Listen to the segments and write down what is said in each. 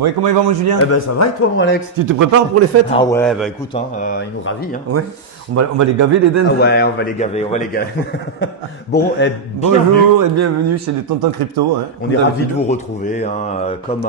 Bon, et comment il va, mon Julien? Eh ben ça va et toi mon Alex? Tu te prépares pour les fêtes? Ah ouais, bah écoute, il nous ravit. Hein. Ouais. On va les gaver, les dents. Ah ouais, on va les gaver, on va les gaver. Bon, Bonjour et bienvenue chez les Tontons Crypto. Hein, on est ravis de vous retrouver, comme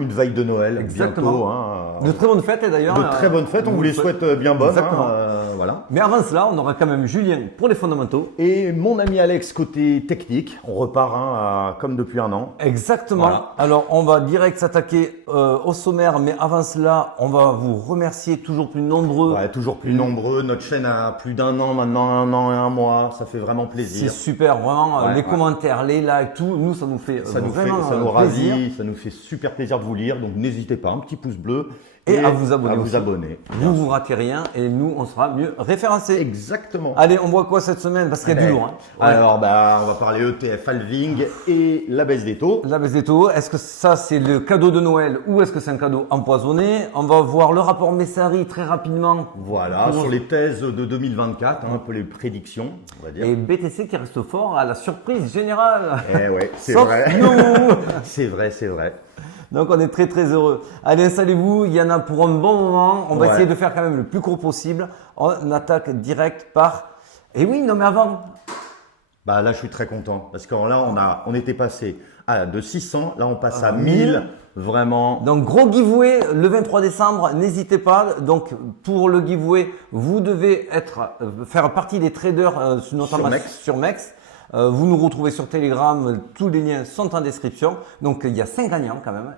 une veille de Noël. Exactement. Bientôt, De très bonnes fêtes d'ailleurs. De très bonnes fêtes, on vous les souhaite bien bonnes. Exactement. Voilà. Mais avant cela, on aura quand même Julien pour les fondamentaux. Et mon ami Alex côté technique, on repart comme depuis un an. Exactement. Voilà. Alors, on va direct s'attaquer au sommaire, mais avant cela, on va vous remercier toujours plus nombreux. Ouais, toujours plus nombreux. Notre chaîne a plus d'un an maintenant, un an et un mois. Ça fait vraiment plaisir. C'est super, vraiment. Ouais, les commentaires, les likes, tout, nous, ça nous fait Ça nous vraiment ravit, plaisir. ça nous fait super plaisir de vous lire. Donc n'hésitez pas, un petit pouce bleu Et à vous abonner. Vous Vous ratez rien et nous, on sera mieux référencés. Exactement. Allez, on voit quoi cette semaine? Parce qu'il y a du lourd. Hein. Alors, on va parler ETF halving et la baisse des taux. La baisse des taux, est-ce que ça c'est le cadeau de Noël ou est-ce que c'est un cadeau empoisonné? On va voir le rapport Messari très rapidement. Voilà, sur les thèses de 2024, un peu les prédictions, on va dire. Et BTC qui reste fort à la surprise générale. Eh ouais, c'est Sauf vrai. nous. C'est vrai, c'est vrai. Donc on est très très heureux. Allez, installez-vous, il y en a pour un bon moment. On va essayer de faire quand même le plus court possible. On attaque direct par... Et oui, non mais avant... Bah là, je suis très content parce que là, on était passé de 600, là on passe à 1000, vraiment. Donc gros giveaway le 23 décembre, n'hésitez pas. Donc pour le giveaway, vous devez faire partie des traders, notamment sur MEX. Vous nous retrouvez sur Telegram, tous les liens sont en description. Donc il y a 5 gagnants quand même.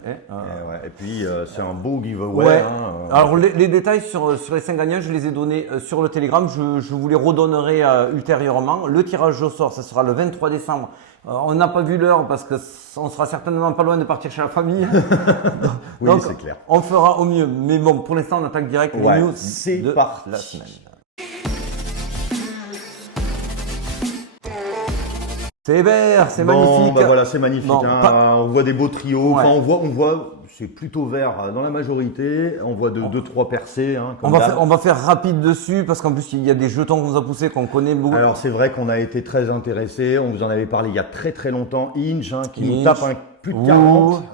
Et puis c'est un beau giveaway. Ouais. Alors les détails sur les 5 gagnants, je les ai donnés sur le Telegram. Je vous les redonnerai ultérieurement. Le tirage au sort, ça sera le 23 décembre. On n'a pas vu l'heure parce que on sera certainement pas loin de partir chez la famille. Oui, c'est clair. On fera au mieux. Mais bon, pour l'instant, on attaque direct les news de la semaine. C'est vert, c'est magnifique. Bah voilà, c'est magnifique. Bon, on voit des beaux trios. Ouais. Enfin, on voit, c'est plutôt vert dans la majorité. On voit deux, trois percées. On va faire rapide dessus parce qu'en plus, il y a des jetons qu'on vous a poussés, qu'on connaît beaucoup. Alors, c'est vrai qu'on a été très intéressés. On vous en avait parlé il y a très très longtemps. Inch, qui nous tape plus de 40.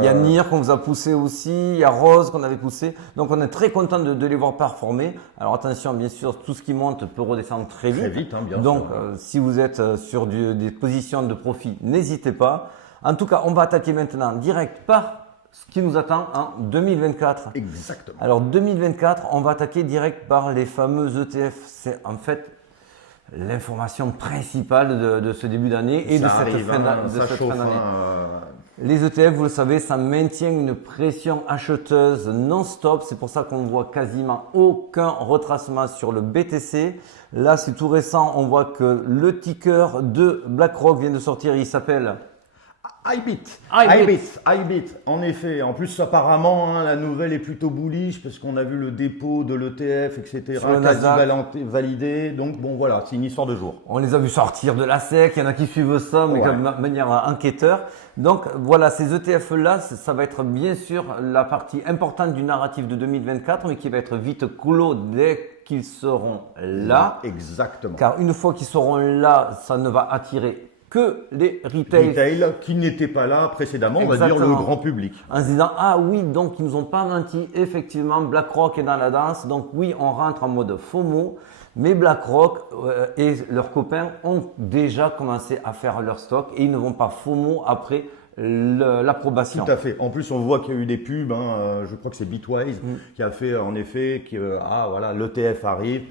Il y a Nir qu'on vous a poussé aussi. Il y a Rose qu'on avait poussé. Donc, on est très content de les voir performer. Alors, attention, bien sûr, tout ce qui monte peut redescendre très vite. Très vite, bien Donc, sûr. si vous êtes sur des positions de profit, n'hésitez pas. En tout cas, on va attaquer maintenant direct par ce qui nous attend en 2024. Exactement. Alors 2024, on va attaquer direct par les fameux ETF. C'est en fait l'information principale de ce début d'année et de cette fin d'année. Les ETF, vous le savez, ça maintient une pression acheteuse non-stop. C'est pour ça qu'on ne voit quasiment aucun retracement sur le BTC. Là, c'est tout récent. On voit que le ticker de BlackRock vient de sortir. Il s'appelle... iBit, en effet. En plus, apparemment, la nouvelle est plutôt bullish parce qu'on a vu le dépôt de l'ETF, etc. quasi validé. Donc, bon, voilà, c'est une histoire de jour. On les a vus sortir de la SEC. Il y en a qui suivent ça, mais de manière enquêteur. Donc, voilà, ces ETF-là, ça va être bien sûr la partie importante du narratif de 2024, mais qui va être vite clos dès qu'ils seront là. Exactement. Car une fois qu'ils seront là, ça ne va attirer que les retail qui n'étaient pas là précédemment, on va dire le grand public. En se disant, ah oui, donc ils nous ont pas menti, effectivement, BlackRock est dans la danse, donc oui, on rentre en mode FOMO, mais BlackRock et leurs copains ont déjà commencé à faire leur stock et ils ne vont pas FOMO après l'approbation. Tout à fait. En plus, on voit qu'il y a eu des pubs, je crois que c'est Bitwise qui a fait en effet, voilà, l'ETF arrive.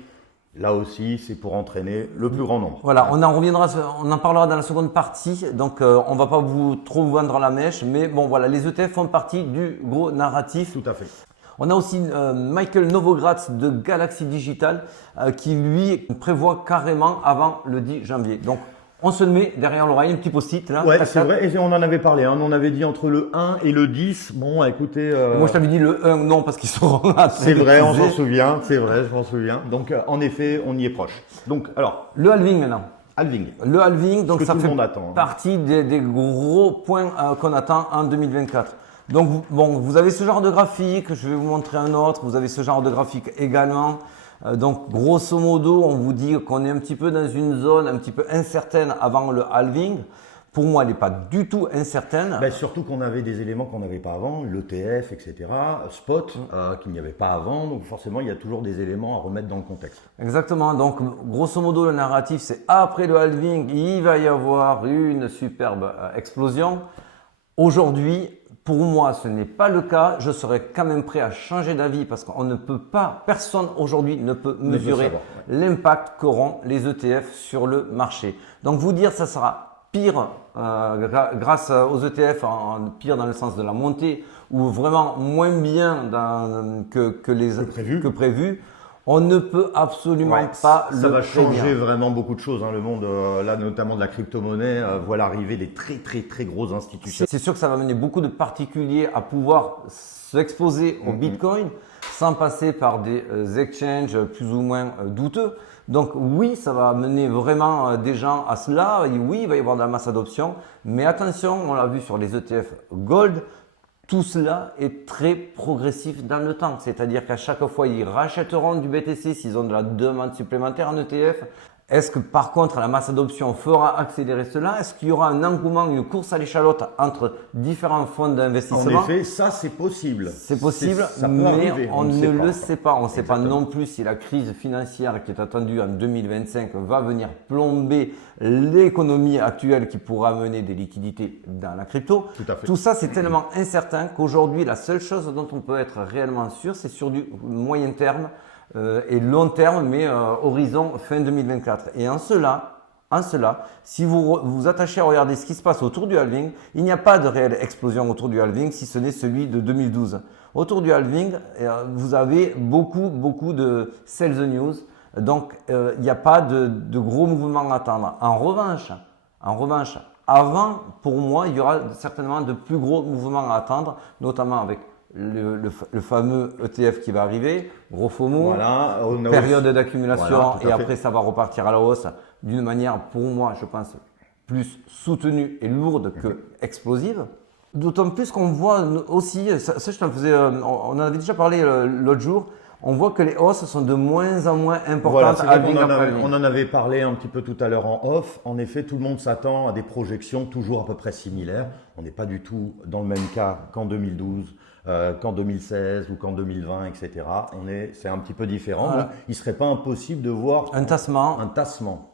Là aussi, c'est pour entraîner le plus grand nombre. Voilà, on en parlera dans la seconde partie. Donc, on va pas trop vous vendre la mèche, mais bon, voilà, les ETF font partie du gros narratif. Tout à fait. On a aussi Michael Novogratz de Galaxy Digital qui lui prévoit carrément avant le 10 janvier. Donc, on se le met derrière l'oreille, un petit post-it là. Ouais, c'est vrai, et on en avait parlé. On avait dit entre le 1 et le 10. Bon, écoutez. Moi, je t'avais dit le 1, non, parce qu'ils seront là. C'est vrai, on s'en souvient. C'est vrai, je m'en souviens. Donc, en effet, on y est proche. Donc, alors. Le halving maintenant. Le halving, donc ça fait partie des gros points qu'on attend en 2024. Donc, vous avez ce genre de graphique. Je vais vous montrer un autre. Vous avez ce genre de graphique également. Donc, grosso modo, on vous dit qu'on est un petit peu dans une zone un petit peu incertaine avant le halving. pour moi, elle n'est pas du tout incertaine. Ben, surtout qu'on avait des éléments qu'on n'avait pas avant, l'ETF, etc., spot, qu'il n'y avait pas avant. Donc forcément, il y a toujours des éléments à remettre dans le contexte. Exactement. Donc, grosso modo, le narratif, c'est après le halving, il va y avoir une superbe explosion. Aujourd'hui, pour moi, ce n'est pas le cas. Je serais quand même prêt à changer d'avis parce qu'on ne peut pas, personne aujourd'hui ne peut mesurer l'impact qu'auront les ETF sur le marché. Donc, vous dire ça sera pire grâce aux ETF, pire dans le sens de la montée ou vraiment moins bien que prévu, on ne peut absolument pas le prédire. Ça va changer vraiment beaucoup de choses. Le monde, là notamment de la crypto-monnaie, voit l'arrivée des très gros institutions. C'est sûr que ça va mener beaucoup de particuliers à pouvoir s'exposer au Bitcoin sans passer par des exchanges plus ou moins douteux. Donc oui, ça va amener vraiment des gens à cela. Et oui, il va y avoir de la masse adoption. Mais attention, on l'a vu sur les ETF Gold, tout cela est très progressif dans le temps. C'est-à-dire qu'à chaque fois, ils rachèteront du BTC s'ils ont de la demande supplémentaire en ETF. Est-ce que par contre la masse d'adoption fera accélérer cela? Est-ce qu'il y aura un engouement, une course à l'échalote entre différents fonds d'investissement? En effet, ça c'est possible. C'est possible, mais on ne le sait pas. On ne sait pas non plus si la crise financière qui est attendue en 2025 va venir plomber l'économie actuelle qui pourra amener des liquidités dans la crypto. Tout à fait. Tout ça, c'est tellement incertain qu'aujourd'hui, la seule chose dont on peut être réellement sûr, c'est sur du moyen terme. Et long terme, mais horizon fin 2024. Et en cela, si vous vous attachez à regarder ce qui se passe autour du halving, il n'y a pas de réelle explosion autour du halving, si ce n'est celui de 2012. Autour du halving, vous avez beaucoup de sales news, donc il n'y a pas de gros mouvements à attendre. En revanche, avant, pour moi, il y aura certainement de plus gros mouvements à attendre, notamment avec le fameux ETF qui va arriver, gros FOMO, période d'accumulation et après ça va repartir à la hausse d'une manière, pour moi, je pense, plus soutenue et lourde que explosive. D'autant plus qu'on voit aussi, ça je t'en faisais, on en avait déjà parlé l'autre jour, on voit que les hausses sont de moins en moins importantes. On en avait parlé un petit peu tout à l'heure en off. En effet, tout le monde s'attend à des projections toujours à peu près similaires. On n'est pas du tout dans le même cas qu'en 2012. Qu'en 2016 ou qu'en 2020, etc. C'est un petit peu différent. Voilà. Donc, il ne serait pas impossible de voir un tassement.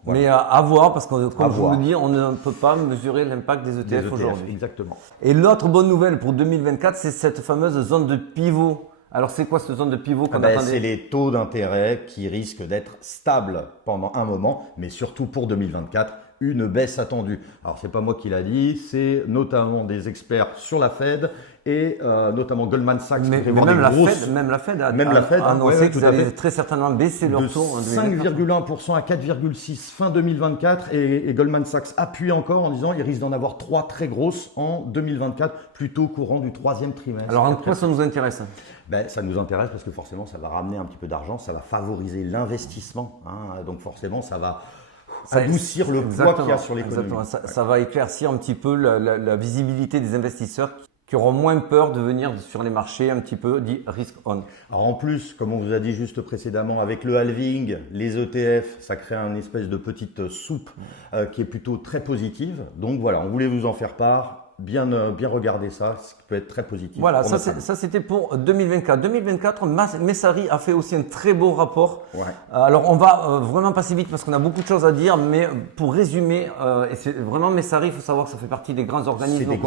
Voilà. Mais à voir, parce que comme je vous le dis, on ne peut pas mesurer l'impact des ETF aujourd'hui. Exactement. Et l'autre bonne nouvelle pour 2024, c'est cette fameuse zone de pivot. Alors, c'est quoi cette zone de pivot qu'on attendait? C'est les taux d'intérêt qui risquent d'être stables pendant un moment, mais surtout pour 2024. Une baisse attendue. Alors, c'est pas moi qui l'a dit, c'est notamment des experts sur la Fed et notamment Goldman Sachs. Mais même la Fed a annoncé qu'ils allaient très certainement baisser leur taux en 5,1% à 4,6% fin 2024 et Goldman Sachs appuie encore en disant qu'il risque d'en avoir 3 très grosses en 2024, plutôt courant du 3e trimestre. Alors, en quoi ça nous intéresse? Ça nous intéresse parce que forcément, ça va ramener un petit peu d'argent, ça va favoriser l'investissement. Donc forcément, ça va adoucir le poids qu'il y a sur l'économie. Ça va éclaircir un petit peu la visibilité des investisseurs qui auront moins peur de venir sur les marchés un petit peu dit risk on. Alors en plus, comme on vous a dit juste précédemment, avec le halving, les ETF, ça crée une espèce de petite soupe qui est plutôt très positive. Donc voilà, on voulait vous en faire part. Bien regarder ça, ce qui peut être très positif. Voilà, ça c'était pour 2024. 2024, Messari a fait aussi un très beau rapport. Ouais. Alors on va vraiment passer vite parce qu'on a beaucoup de choses à dire, mais pour résumer, et c'est vraiment Messari, il faut savoir que ça fait partie des grands organismes,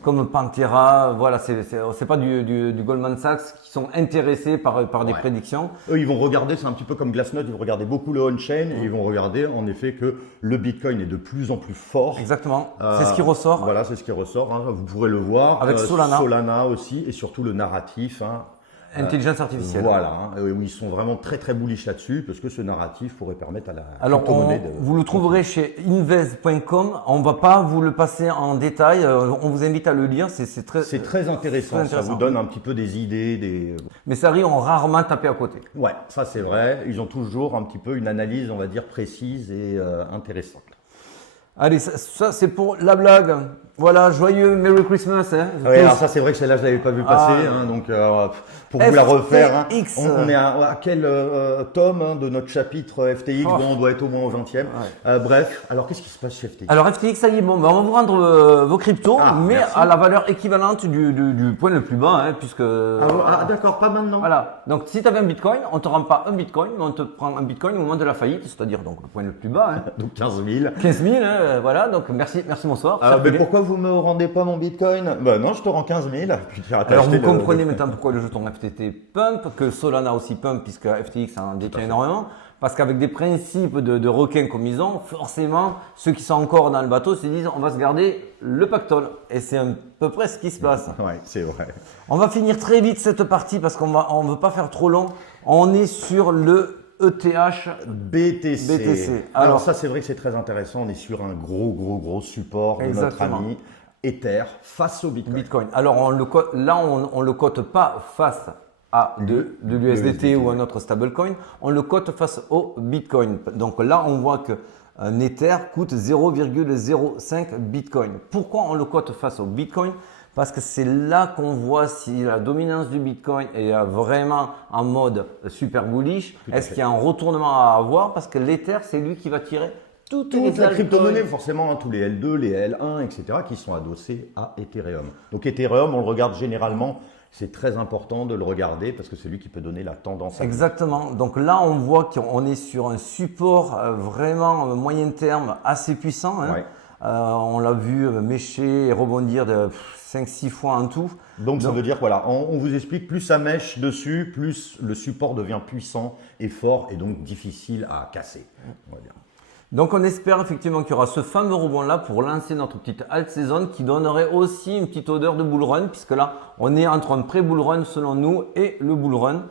comme Pantera. Voilà, c'est pas du Goldman Sachs qui sont intéressés par des prédictions. Eux, ils vont regarder, c'est un petit peu comme Glassnode, ils vont regarder beaucoup le on-chain et ils vont regarder en effet que le Bitcoin est de plus en plus fort. Exactement, c'est ce qui ressort. Voilà, c'est ce qui ressort, vous pourrez le voir. Avec Solana aussi, et surtout le narratif. Intelligence artificielle. Voilà, où ils sont vraiment très bullish là-dessus, parce que ce narratif pourrait permettre à la crypto-monnaie vous le trouverez chez invest.com. On ne va pas vous le passer en détail. On vous invite à le lire. C'est très intéressant. Ça vous donne un petit peu des idées. Mais ça ont rarement tapé à côté. Ouais, ça c'est vrai. Ils ont toujours un petit peu une analyse, on va dire, précise et intéressante. Allez, ça c'est pour la blague. Voilà, joyeux Merry Christmas. Hein, oui, alors ça c'est vrai que celle-là je l'avais pas vu passer, donc pour vous la refaire, hein, on est à quel tome de notre chapitre FTX, bon, on doit être au moins au 20e. Bref, alors qu'est-ce qui se passe chez FTX? Alors FTX, ça y est, bon, on va vous rendre vos cryptos, mais merci. à la valeur équivalente du point le plus bas, hein, puisque... d'accord, pas maintenant. Voilà, donc si tu avais un bitcoin, on ne te rend pas un bitcoin, mais on te prend un bitcoin au moment de la faillite, c'est-à-dire donc le point le plus bas. Hein. Donc 15 000. 15 000, hein, voilà, donc merci, bonsoir. Mais pourquoi vous me rendez pas mon bitcoin? Non, je te rends 15 000. Alors vous comprenez maintenant pourquoi le jeton FTT pump, que Solana aussi pump, puisque FTX en détient énormément. Parce qu'avec des principes de requins comme ils ont, forcément, ceux qui sont encore dans le bateau se disent on va se garder le pactole. Et c'est à peu près ce qui se passe. Oui, c'est vrai. On va finir très vite cette partie parce qu'on ne veut pas faire trop long. On est sur le ETH BTC. Alors ça, c'est vrai que c'est très intéressant. On est sur un gros support de notre ami Ether face au Bitcoin. Alors on le cote pas face à de l'USDT ou un autre stablecoin, on le cote face au Bitcoin. Donc là, on voit qu'un Ether coûte 0,05 Bitcoin. Pourquoi on le cote face au Bitcoin? Parce que c'est là qu'on voit si la dominance du Bitcoin est vraiment en mode super bullish. Est-ce qu'il y a un retournement à avoir? Parce que l'Ether, c'est lui qui va tirer toutes les crypto-monnaies, forcément, hein, tous les L2, les L1, etc., qui sont adossés à Ethereum. Donc Ethereum, on le regarde généralement. C'est très important de le regarder parce que c'est lui qui peut donner la tendance. Exactement. Donc là, on voit qu'on est sur un support vraiment moyen terme assez puissant. Hein. On l'a vu mêcher et rebondir de 5-6 fois en tout. Donc ça veut dire, voilà, on vous explique, plus ça mèche dessus, plus le support devient puissant et fort et donc difficile à casser, on va dire. Donc on espère effectivement qu'il y aura ce fameux rebond là pour lancer notre petite alt saison qui donnerait aussi une petite odeur de bull run, puisque là on est entre un pré-bull run selon nous et le bull run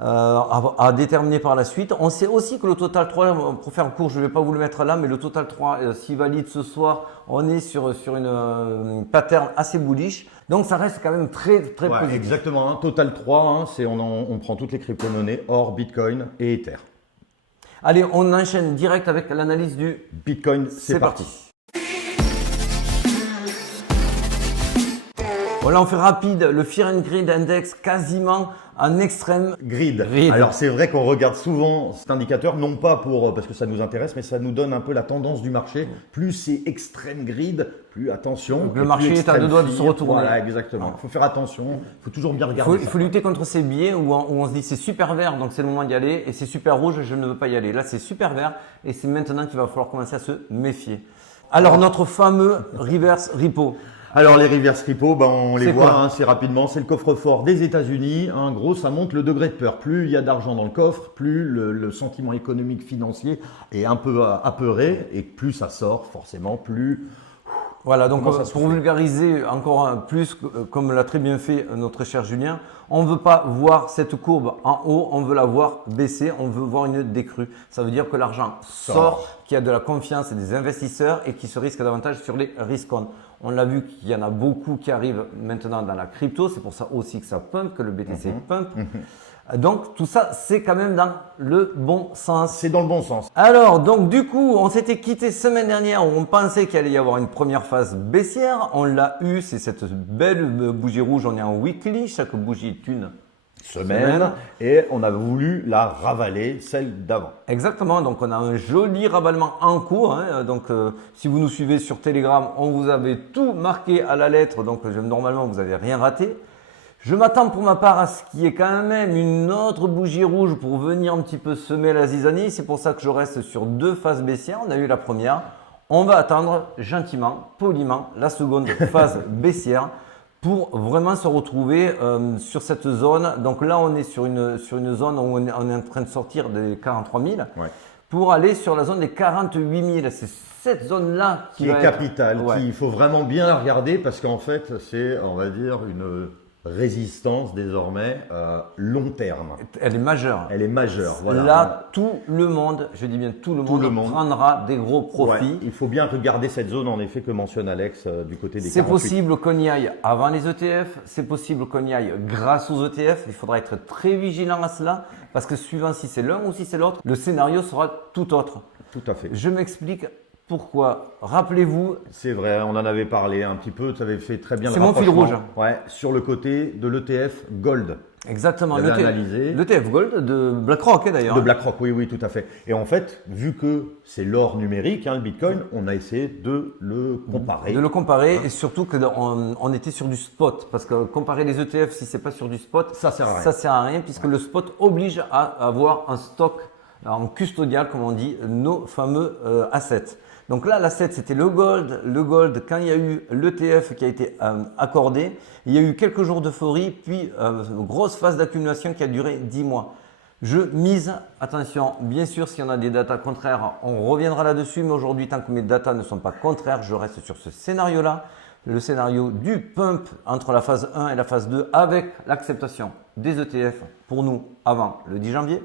à déterminer par la suite. On sait aussi que le total 3, pour faire court, je ne vais pas vous le mettre là, mais le total 3 s'il valide ce soir, on est sur une pattern assez bullish. Donc ça reste quand même très positif. Exactement, hein. Total 3, hein, on prend toutes les crypto-monnaies hors Bitcoin et Ether. Allez, on enchaîne direct avec l'analyse du Bitcoin. C'est parti. Voilà, on fait rapide. Le Fear and Greed Index quasiment en extrême grid. Alors c'est vrai qu'on regarde souvent cet indicateur, non pas parce que ça nous intéresse, mais ça nous donne un peu la tendance du marché. Plus c'est extrême grid, plus attention. Donc le marché est à deux doigts de se retourner. Voilà, exactement. Il faut faire attention, il faut toujours bien regarder. Il faut lutter contre ces biais où on se dit c'est super vert, donc c'est le moment d'y aller, et c'est super rouge, je ne veux pas y aller. Là c'est super vert, et c'est maintenant qu'il va falloir commencer à se méfier. Alors notre fameux reverse repo. Alors les reverse repo, on les voit assez rapidement, c'est le coffre-fort des États-Unis. En gros, ça monte le degré de peur. Plus il y a d'argent dans le coffre, plus le sentiment économique financier est un peu apeuré, et plus ça sort forcément, plus... Voilà, donc pour vulgariser encore plus, comme l'a très bien fait notre cher Julien, on ne veut pas voir cette courbe en haut, on veut la voir baisser, on veut voir une décrue. Ça veut dire que l'argent sort, qu'il y a de la confiance des investisseurs et qui se risquent davantage sur les risk-on. On l'a vu qu'il y en a beaucoup qui arrivent maintenant dans la crypto, c'est pour ça aussi que ça pump, que le BTC pump. Donc tout ça, c'est quand même dans le bon sens. C'est dans le bon sens. Alors, donc du coup, on s'était quitté semaine dernière où on pensait qu'il allait y avoir une première phase baissière. On l'a eu, c'est cette belle bougie rouge, on est en weekly, chaque bougie est une semaine et on a voulu la ravaler, celle d'avant. Exactement, donc on a un joli ravalement en cours. Hein. Donc si vous nous suivez sur Telegram, on vous avait tout marqué à la lettre, donc normalement vous n'avez rien raté. Je m'attends pour ma part à ce qu'il y ait quand même une autre bougie rouge pour venir un petit peu semer la zizanie. C'est pour ça que je reste sur deux phases baissières. On a eu la première. On va attendre gentiment, poliment, la seconde phase baissière pour vraiment se retrouver sur cette zone. Donc là, on est sur une zone où on est en train de sortir des 43 000 pour aller sur la zone des 48 000. C'est cette zone-là qui est capitale, qu'il faut vraiment bien la regarder parce qu'en fait, c'est, on va dire, une résistance désormais long terme. Elle est majeure. Elle est majeure. Voilà. Là, tout le monde, je dis bien tout le monde prendra des gros profits. Ouais, il faut bien regarder cette zone en effet que mentionne Alex du côté des 48. C'est possible qu'on y aille avant les ETF, c'est possible qu'on y aille grâce aux ETF. Il faudra être très vigilant à cela parce que suivant si c'est l'un ou si c'est l'autre, le scénario sera tout autre. Tout à fait. Je m'explique. Pourquoi? Rappelez-vous. C'est vrai, on en avait parlé un petit peu, tu avais fait très bien le C'est mon fil rapprochement. rouge. Ouais, sur le côté de l'ETF Gold. Exactement, analysé. l'ETF Gold de BlackRock d'ailleurs. De BlackRock, oui, tout à fait. Et en fait, vu que c'est l'or numérique, le Bitcoin, on a essayé de le comparer. De le comparer et surtout qu'on était sur du spot. Parce que comparer les ETF, si c'est pas sur du spot, ça sert à rien. Ça sert à rien puisque le spot oblige à avoir un stock en custodial, comme on dit, nos fameux assets. Donc là, l'asset, c'était le gold. Le gold, quand il y a eu l'ETF qui a été accordé, il y a eu quelques jours d'euphorie, puis une grosse phase d'accumulation qui a duré 10 mois. Je mise, attention, bien sûr, si on a des datas contraires, on reviendra là-dessus, mais aujourd'hui, tant que mes datas ne sont pas contraires, je reste sur ce scénario-là, le scénario du pump entre la phase 1 et la phase 2 avec l'acceptation des ETF pour nous avant le 10 janvier.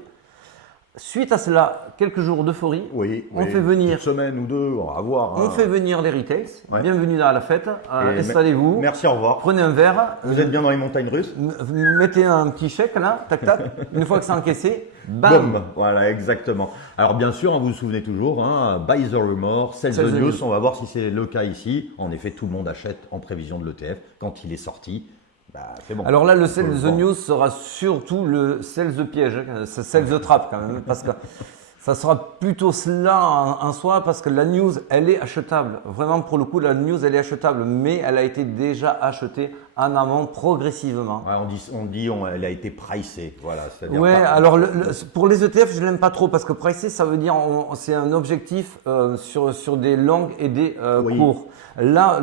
Suite à cela, quelques jours d'euphorie. Oui, on fait venir. Une semaine ou deux, on va voir. On fait venir les retails. Ouais. Bienvenue à la fête. Installez-vous. Merci, au revoir. Prenez un verre. Vous êtes bien dans les montagnes russes. Mettez un petit chèque là, tac tac. Une fois que c'est encaissé, bam. Boom. Voilà, exactement. Alors bien sûr, vous vous souvenez toujours, buy the rumor, sell the news. On va voir si c'est le cas ici. En effet, tout le monde achète en prévision de l'ETF quand il est sorti. C'est bon. Alors là, le sell the news sera surtout le sell the piège, sell the trap quand même, parce que ça sera plutôt cela en soi, parce que la news, elle est achetable. Vraiment, pour le coup, la news, elle est achetable, mais elle a été déjà achetée en amont progressivement. Ouais, on dit elle a été pricée. Voilà, ouais, alors pour les ETF, je l'aime pas trop parce que pricé, ça veut dire c'est un objectif sur des longues et des courts. Là,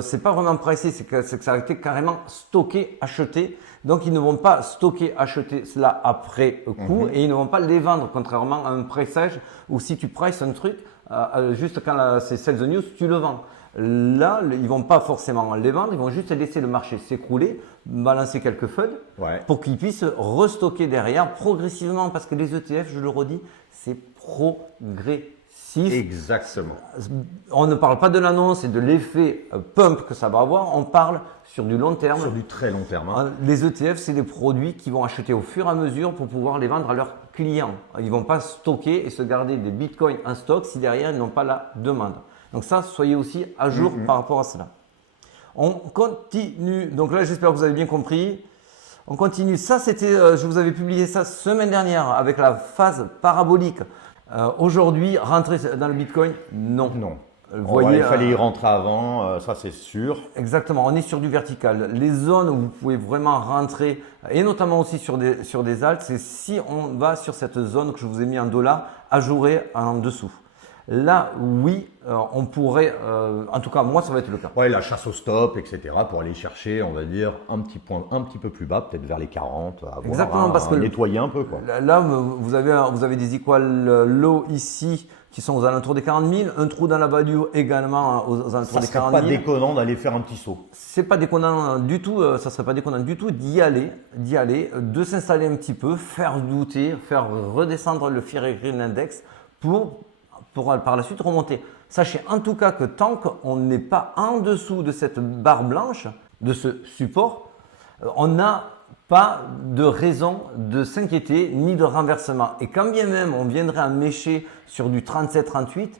c'est pas vraiment pricé, c'est que ça a été carrément stocké, acheté. Donc, ils ne vont pas stocker, acheter cela après coup et ils ne vont pas les vendre, contrairement à un pricage où si tu prices un truc, juste quand c'est sell the news, tu le vends. Là, ils vont pas forcément les vendre, ils vont juste laisser le marché s'écrouler, balancer quelques feuilles pour qu'ils puissent restocker derrière progressivement parce que les ETF, je le redis, c'est progressif. Exactement. On ne parle pas de l'annonce et de l'effet pump que ça va avoir, on parle sur du long terme. Sur du très long terme. Les ETF, c'est des produits qu'ils vont acheter au fur et à mesure pour pouvoir les vendre à leurs clients. Ils ne vont pas stocker et se garder des bitcoins en stock si derrière ils n'ont pas la demande. Donc ça, soyez aussi à jour par rapport à cela. On continue. Donc là, j'espère que vous avez bien compris. On continue. Ça, c'était, je vous avais publié ça semaine dernière avec la phase parabolique. Aujourd'hui, rentrer dans le Bitcoin, non. Non. Voyez, il fallait y rentrer avant, ça c'est sûr. Exactement, on est sur du vertical. Les zones où vous pouvez vraiment rentrer, et notamment aussi sur des alts, c'est si on va sur cette zone que je vous ai mis en $, ajouré en dessous. Là, oui, on pourrait, en tout cas, moi, ça va être le cas. Ouais, la chasse au stop, etc., pour aller chercher, on va dire, un petit point, un petit peu plus bas, peut-être vers les 40, exactement, parce que nettoyer un peu, quoi. Là, vous avez des equal low ici qui sont aux alentours des 40 000, un trou dans la value également aux alentours des 40 000. Ça serait pas déconnant d'aller faire un petit saut. C'est pas déconnant du tout, ça serait pas déconnant du tout d'y aller, de s'installer un petit peu, faire douter, faire redescendre le Fear and Greed Index pour par la suite remonter. Sachez en tout cas que tant qu'on n'est pas en dessous de cette barre blanche, de ce support, on n'a pas de raison de s'inquiéter ni de renversement. Et quand bien même on viendrait à mécher sur du 37-38,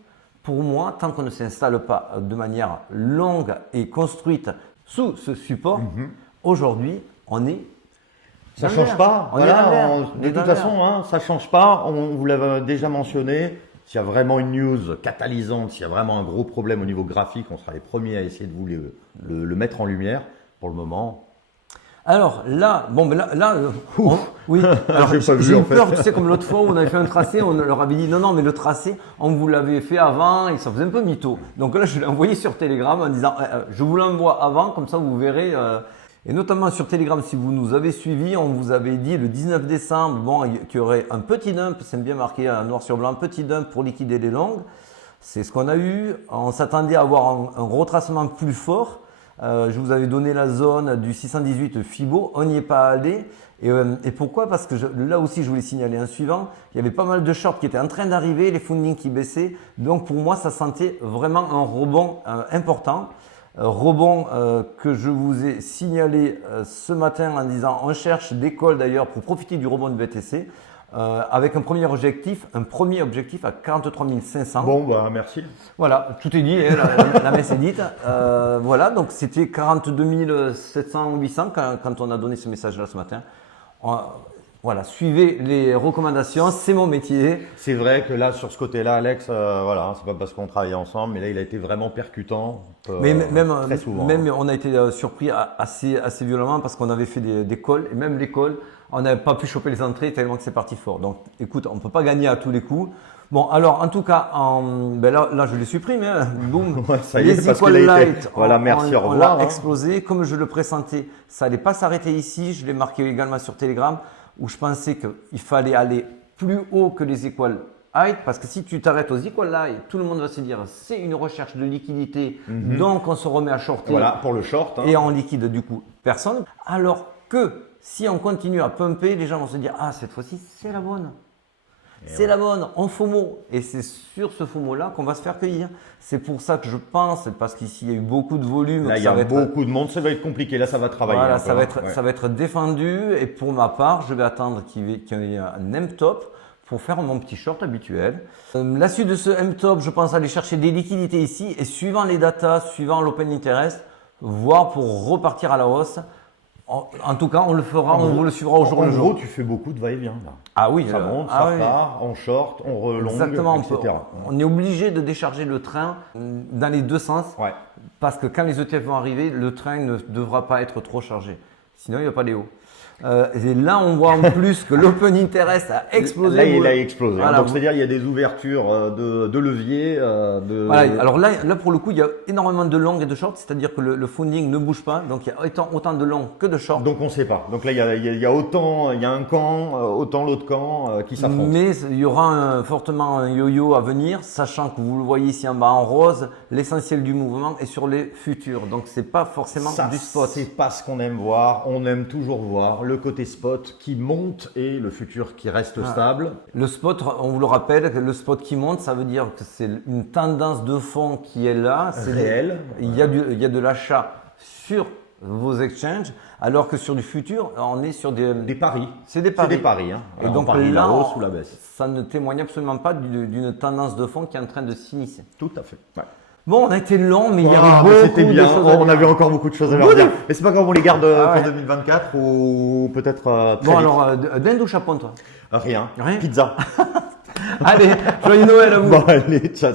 pour moi, tant qu'on ne s'installe pas de manière longue et construite sous ce support, aujourd'hui, on est... Ça ne change pas. De toute façon, ça ne change pas. On vous l'avait déjà mentionné. S'il y a vraiment une news catalysante, s'il y a vraiment un gros problème au niveau graphique, on sera les premiers à essayer de vous le mettre en lumière. Pour le moment... Alors là, oui. Alors j'ai eu peur, tu sais, comme l'autre fois où on avait fait un tracé, on leur avait dit non, mais le tracé, on vous l'avait fait avant et ça faisait un peu mytho. Donc là, je l'ai envoyé sur Telegram en disant je vous l'envoie avant, comme ça vous verrez. Et notamment sur Telegram, si vous nous avez suivis, on vous avait dit le 19 décembre, qu'il y aurait un petit dump, c'est bien marqué noir sur blanc, petit dump pour liquider les longues. C'est ce qu'on a eu. On s'attendait à avoir un retracement plus fort. Je vous avais donné la zone du 618 Fibo, on n'y est pas allé. Et pourquoi? Parce que là aussi, je voulais signaler un suivant. Il y avait pas mal de shorts qui étaient en train d'arriver, les fundings qui baissaient. Donc pour moi, ça sentait vraiment un rebond important. Rebond que je vous ai signalé ce matin en disant on cherche des calls d'ailleurs pour profiter du rebond de BTC. avec un premier objectif à 43 500. Bon, bah merci. Voilà, tout est dit, hein, la messe est dite. Voilà, donc c'était 42 700 ou 800 quand on a donné ce message-là ce matin. Voilà, suivez les recommandations, c'est mon métier. C'est vrai que là, sur ce côté-là, Alex, voilà, c'est pas parce qu'on travaille ensemble, mais là, il a été vraiment percutant. Mais même, très souvent. Même on a été surpris assez violemment parce qu'on avait fait des calls, et même les calls, on n'avait pas pu choper les entrées tellement que c'est parti fort. Donc écoute, on ne peut pas gagner à tous les coups. Bon, alors en tout cas, là je les supprime, hein. Boum. Ouais, ça y est, les parce Equal qu'il a été. Light, Voilà, merci, au on revoir. l'a explosé. Comme je le pressentais, ça n'allait pas s'arrêter ici. Je l'ai marqué également sur Telegram où je pensais qu'il fallait aller plus haut que les Equal Height, parce que si tu t'arrêtes aux Equal Height, tout le monde va se dire c'est une recherche de liquidité, donc on se remet à shorter. Voilà, pour le short. Hein. Et en liquide du coup personne. Alors que si on continue à pumper, les gens vont se dire ah cette fois-ci c'est la bonne. C'est la bonne, en FOMO. Et c'est sur ce FOMO-là qu'on va se faire cueillir. C'est pour ça que je pense, parce qu'ici il y a eu beaucoup de volume. Là, il y a beaucoup de monde, ça va être compliqué. Là, ça va travailler. Voilà, ça va être défendu. Et pour ma part, je vais attendre qu'il y ait un M-top pour faire mon petit short habituel. La suite de ce M-top, je pense aller chercher des liquidités ici. Et suivant les datas, suivant l'open interest, voir pour repartir à la hausse. En tout cas, on le fera, on vous le suivra au jour le jour. En gros, tu fais beaucoup de va-et-vient là. Ah oui, ça monte, ça repart, on short, on relonge, exactement, etc. On est obligé de décharger le train dans les deux sens, parce que quand les ETF vont arriver, le train ne devra pas être trop chargé. Sinon, il n'y a pas les hauts. Et là, on voit en plus que l'open interest a explosé. Là, il a explosé. Voilà. Donc, c'est-à-dire il y a des ouvertures de levier. Voilà. Alors là, pour le coup, il y a énormément de long et de short, c'est-à-dire que le funding ne bouge pas. Donc, il y a autant de long que de short. Donc, on ne sait pas. Donc là, il y a autant, il y a un camp, autant l'autre camp qui s'affrontent. Mais il y aura fortement un yo-yo à venir, sachant que vous le voyez ici en bas en rose, l'essentiel du mouvement est sur les futurs. Donc, c'est pas forcément du spot. C'est pas ce qu'on aime voir. On aime toujours voir le côté spot qui monte et le futur qui reste stable. Le spot, on vous le rappelle, le spot qui monte, ça veut dire que c'est une tendance de fond qui est là. C'est réel. Il y a de l'achat sur vos exchanges, alors que sur du futur, on est sur des paris. C'est des paris. C'est des paris. Hein. Et donc là, la hausse ou la baisse. Ça ne témoigne absolument pas d'une tendance de fond qui est en train de s'initier. Tout à fait. Ouais. Bon, on a été long, mais il y avait beaucoup de choses à dire. On avait encore beaucoup de choses à leur dire. Mais c'est pas grave, on les garde pour 2024 ou peut-être très vite. Alors, dinde ou chapon, toi? Rien. Rien. Pizza. Allez, joyeux Noël à vous. Bon, allez, ciao.